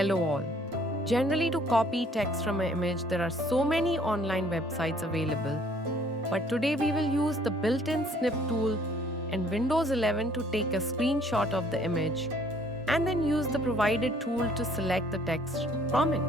Hello all. Generally, to copy text from an image, there are so many online websites available. But today we will use the built-in Snip tool in Windows 11 to take a screenshot of the image and then use the provided tool to select the text from it.